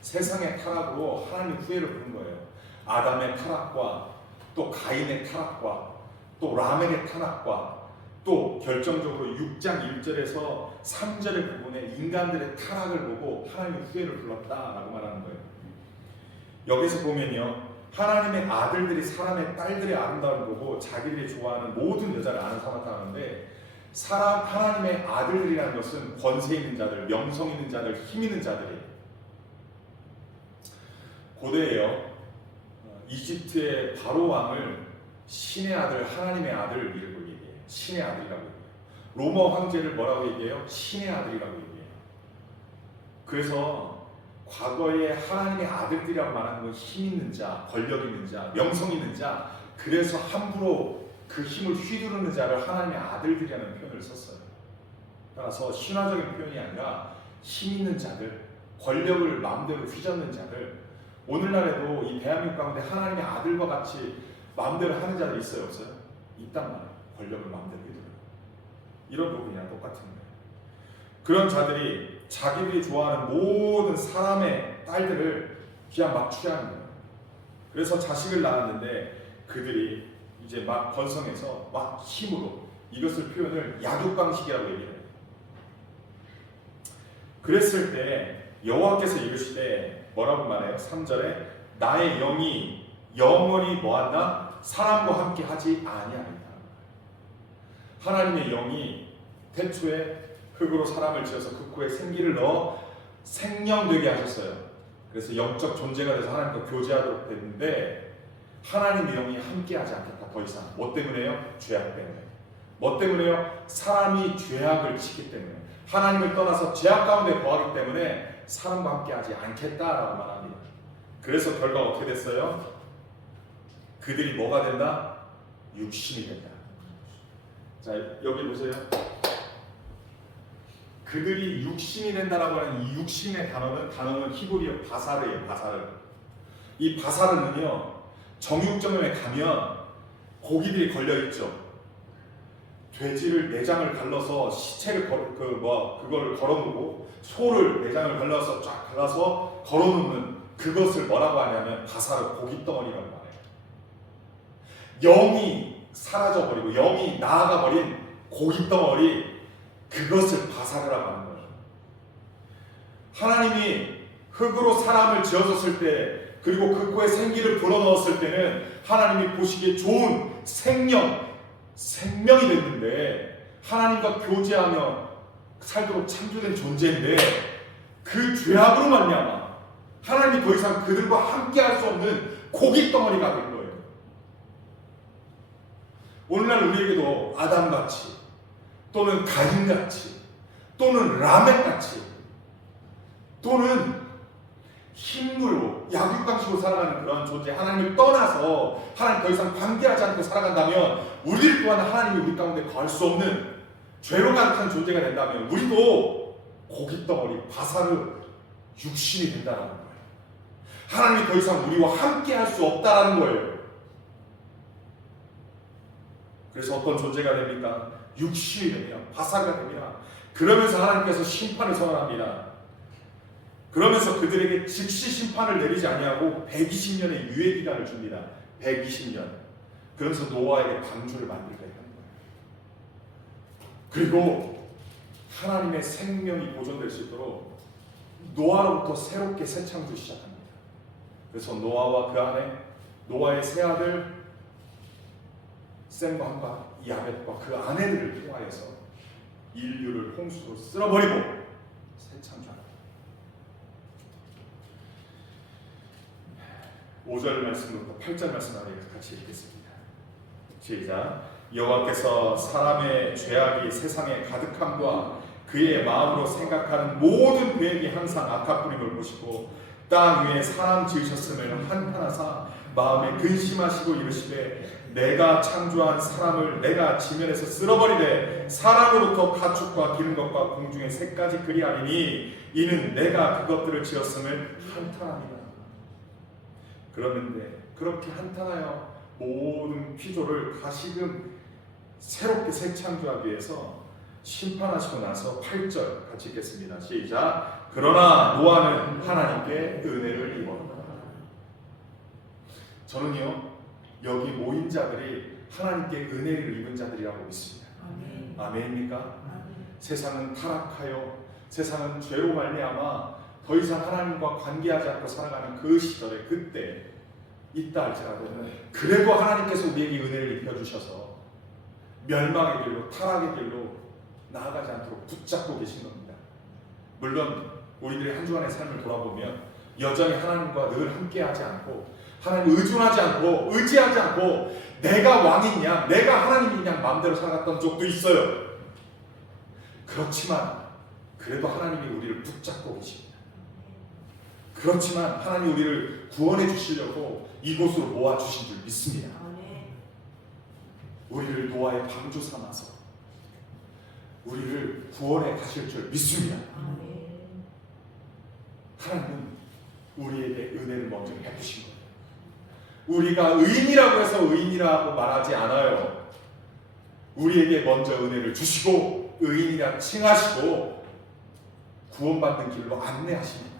세상의 타락으로 하나님의 후회를 부른 거예요. 아담의 타락과 또 가인의 타락과 또 라멕의 타락과 또 결정적으로 6장 1절에서 3절의 부분에 인간들의 타락을 보고 하나님의 후회를 불렀다라고 말하는 거예요. 여기서 보면요, 하나님의 아들들이 사람의 딸들의 아름다움을 보고 자기들이 좋아하는 모든 여자를 아는 삼았다는데 하나님의 아들들이라는 것은 권세 있는 자들, 명성 있는 자들, 힘 있는 자들이에요. 고대에요, 이집트의 바로 왕을 신의 아들, 하나님의 아들 이라고 얘기해요. 신의 아들이라고 얘기해요. 로마 황제를 뭐라고 얘기해요? 신의 아들이라고 얘기해요. 그래서 과거에 하나님의 아들들이라고 말하는 건 힘 있는 자, 권력 있는 자, 명성 있는 자, 그래서 함부로 그 힘을 휘두르는 자를 하나님의 아들들이라는 표현을 썼어요. 따라서 신화적인 표현이 아니라 힘 있는 자들, 권력을 마음대로 휘젓는 자들, 오늘날에도 이 대한민국 가운데 하나님의 아들과 같이 마음대로 하는 자들이 있어요, 없어요? 있단 말이에요. 권력을 마음대로 휘두르는 이런 부분이랑 똑같은 거예요. 그런 자들이 자기들이 좋아하는 모든 사람의 딸들을 그냥 막 취하는 거예요. 그래서 자식을 낳았는데 그들이 이제 막 번성해서 막 힘으로 이것을 표현을 약육강식이라고 얘기해요. 그랬을 때 여호와께서 이르시되 뭐라고 말해요? 3절에 나의 영이 영원히 뭐한다? 사람과 함께 하지 아니하리라. 하나님의 영이 태초에 흙으로 사람을 지어서 그 코에 생기를 넣어 생명되게 하셨어요. 그래서 영적 존재가 돼서 하나님과 교제하도록 됐는데 하나님의 영이 함께하지 않겠다. 더 이상. 뭐 때문에요? 죄악 때문에. 뭐 때문에요? 사람이 죄악을 짓기 때문에. 하나님을 떠나서 죄악 가운데 거하기 때문에 사람과 함께하지 않겠다라고 말합니다. 그래서 결과가 어떻게 됐어요? 그들이 뭐가 된다? 육신이 된다. 자, 여기 보세요. 그들이 육신이 된다라고 하는 이 육신의 단어는 히브리어 바사르예요. 바사르. 이 바사르는요, 정육점에 가면 고기들이 걸려 있죠. 돼지를 내장을 갈라서 시체를 그거를 걸어놓고 소를 내장을 갈라서 쫙 갈라서 걸어놓는 그것을 뭐라고 하냐면 바사르, 고기 덩어리라고 말해요. 영이 사라져버리고 영이 나아가버린 고기 덩어리, 그것을 바사르라고 하는 거죠. 하나님이 흙으로 사람을 지어줬을 때, 그리고 그 코에 생기를 불어넣었을 때는 하나님이 보시기에 좋은 생명이 됐는데, 하나님과 교제하며 살도록 창조된 존재인데, 그 죄악으로 말미암아 하나님이 더 이상 그들과 함께할 수 없는 고기 덩어리가 된 거예요. 오늘날 우리에게도 아담같이, 또는 가인같이, 또는 라멕같이, 또는 힘으로 약육강식으로 살아가는 그런 존재, 하나님을 떠나서 하나님 더 이상 관계하지 않고 살아간다면 우리를 또한 하나님이 우리 가운데 거할 수 없는 죄로 가득한 존재가 된다면 우리도 고깃덩어리, 바사르, 육신이 된다는 거예요. 하나님이 더 이상 우리와 함께 할 수 없다는 거예요. 그래서 어떤 존재가 됩니까? 육신이 됩니다. 바사가 됩니다. 그러면서 하나님께서 심판을 선언합니다. 그러면서 그들에게 즉시 심판을 내리지 아니하고 120년의 유예 기간을 줍니다. 120년. 그러면서 노아에게 방주를 만들게 하는 거예요. 그리고 하나님의 생명이 보존될 수 있도록 노아로부터 새롭게 새 창조를 시작합니다. 그래서 노아와 그 안에 노아의 세 아들 셈과 함과 야벳과 그 아내들을 통하여서 인류를 홍수로 쓸어버리고 새 창조합니다. 5절 말씀부터 8절 말씀을 같이 읽겠습니다. 시작. 여호와께서 사람의 죄악이 세상에 가득함과 그의 마음으로 생각하는 모든 계획이 항상 악함뿐임을 보시고 땅 위에 사람 지으셨음을 한탄하사 마음에 근심하시고 이르시되 내가 창조한 사람을 내가 지면에서 쓸어버리되 사람으로부터 가축과 기른 것과 공중의 새까지 그리하리니 이는 내가 그것들을 지었음을 한탄합니다. 그러는데 그렇게 한탄하여 모든 피조를 다시금 새롭게 새 창조하기 위해서 심판하시고 나서 8절 같이 읽겠습니다. 시작. 그러나 노아는 하나님께 은혜를 입었다. 저는요 여기 모인 자들이 하나님께 은혜를 입은 자들이라고 믿습니다. 아멘입니까? 세상은 타락하여 세상은 죄로 말미암아 더 이상 하나님과 관계하지 않고 살아가는 그 시절에 그때 있다 할지라도 그래도 하나님께서 우리에게 은혜를 입혀주셔서 멸망의 길로 타락의 길로 나아가지 않도록 붙잡고 계신 겁니다. 물론 우리들의 한 주간의 삶을 돌아보면 여전히 하나님과 늘 함께하지 않고 하나님 의존하지 않고 의지하지 않고 내가 왕인 양 내가 하나님인 양 마음대로 살아갔던 적도 있어요. 그렇지만 그래도 하나님이 우리를 붙잡고 계십니다. 그렇지만 하나님 우리를 구원해 주시려고 이곳으로 모아주신 줄 믿습니다. 우리를 노아의 방주 삼아서 우리를 구원해 가실 줄 믿습니다. 하나님은 우리에게 은혜를 먼저 베푸신 거예요. 우리가 의인이라고 해서 의인이라고 말하지 않아요. 우리에게 먼저 은혜를 주시고 의인이라 칭하시고 구원받는 길로 안내하십니다.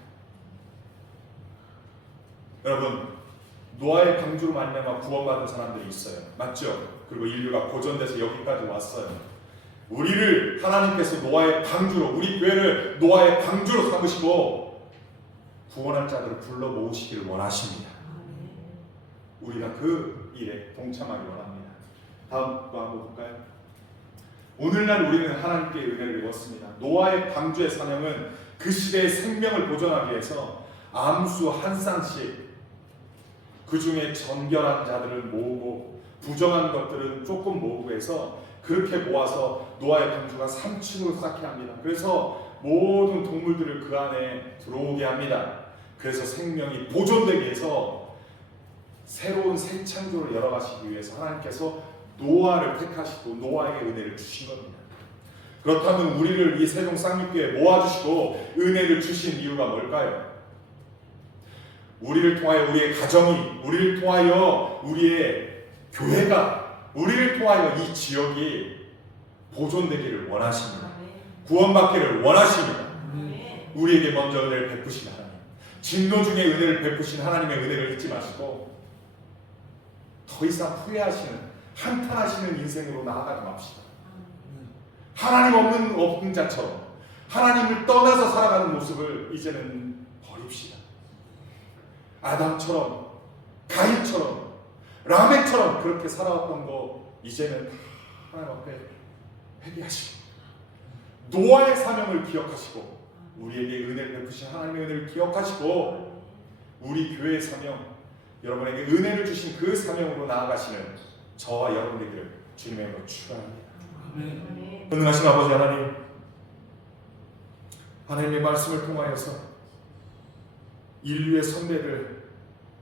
여러분 노아의 방주로 말미암아 구원받은 사람들이 있어요. 맞죠? 그리고 인류가 고전돼서 여기까지 왔어요. 우리를 하나님께서 노아의 방주로 우리 교회를 노아의 방주로 삼으시고 구원할 자들을 불러 모으시기를 원하십니다. 우리가 그 일에 동참하기 원합니다. 다음 거 한번 볼까요? 오늘날 우리는 하나님께 은혜를 입었습니다. 노아의 방주의 사명은 그 시대의 생명을 보존하기 위해서 암수 한 쌍씩 그 중에 정결한 자들을 모으고 부정한 것들은 조금 모으고 해서 그렇게 모아서 노아의 방주가 3층으로 쌓게 합니다. 그래서 모든 동물들을 그 안에 들어오게 합니다. 그래서 생명이 보존되기 위해서 새로운 새 창조를 열어가시기 위해서 하나님께서 노아를 택하시고 노아에게 은혜를 주신 겁니다. 그렇다면 우리를 이 세종 쌍육교에 모아주시고 은혜를 주신 이유가 뭘까요? 우리를 통하여 우리의 가정이, 우리를 통하여 우리의 교회가, 우리를 통하여 이 지역이 보존되기를 원하십니다. 구원받기를 원하십니다. 우리에게 먼저 은혜를 베푸신 하나님, 진노 중에 은혜를 베푸신 하나님의 은혜를 잊지 마시고 더 이상 후회하시는, 한탄하시는 인생으로 나아가지 맙시다. 하나님 없는 자처럼 하나님을 떠나서 살아가는 모습을 이제는 버립시다. 아담처럼, 가인처럼, 라멕처럼 그렇게 살아왔던 거 이제는 다 하나님 앞에 회개하시고 노아의 사명을 기억하시고 우리에게 은혜를 베푸신 하나님의 은혜를 기억하시고 우리 교회의 사명, 여러분에게 은혜를 주신 그 사명으로 나아가시는 저와 여러분 되기를 주님의 이름으로 축원합니다. 전능하신 아버지 하나님, 하나님의 말씀을 통하여서 인류의 선배들,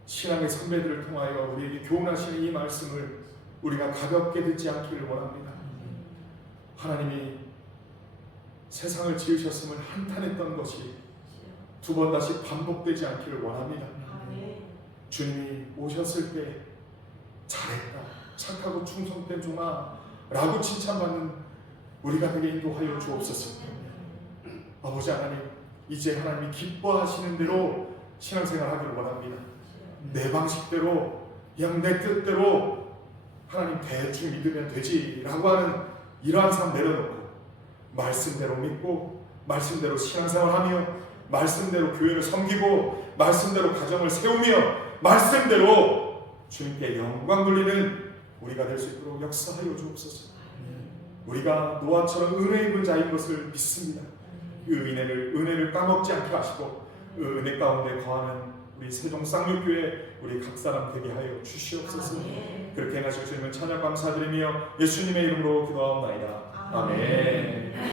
신앙의 선배들을 통하여 우리에게 교훈하시는 이 말씀을 우리가 가볍게 듣지 않기를 원합니다. 하나님이 세상을 지으셨음을 한탄했던 것이 두 번 다시 반복되지 않기를 원합니다. 아멘. 주님이 오셨을 때 잘했다, 착하고 충성된 종아 라고 칭찬받는 우리가 되게 인도하여 주옵소서. 아버지 하나님, 이제 하나님이 기뻐하시는 대로 신앙생활 하기를 원합니다. 내 방식대로, 그냥 내 뜻대로 하나님 대충 믿으면 되지라고 하는 이러한 삶 내려놓고 말씀대로 믿고 말씀대로 신앙생활하며 말씀대로 교회를 섬기고 말씀대로 가정을 세우며 말씀대로 주님께 영광 돌리는 우리가 될 수 있도록 역사하여 주옵소서. 우리가 노아처럼 은혜 입은 자인 것을 믿습니다. 그 은혜를 까먹지 않게 하시고 그 은혜 가운데 거하는 우리 세종 쌍육교회 우리 각 사람 되게 하여 주시옵소서. 그렇게 행하실 주님을 찬양 감사드리며 예수님의 이름으로 기도하옵나이다. 아멘.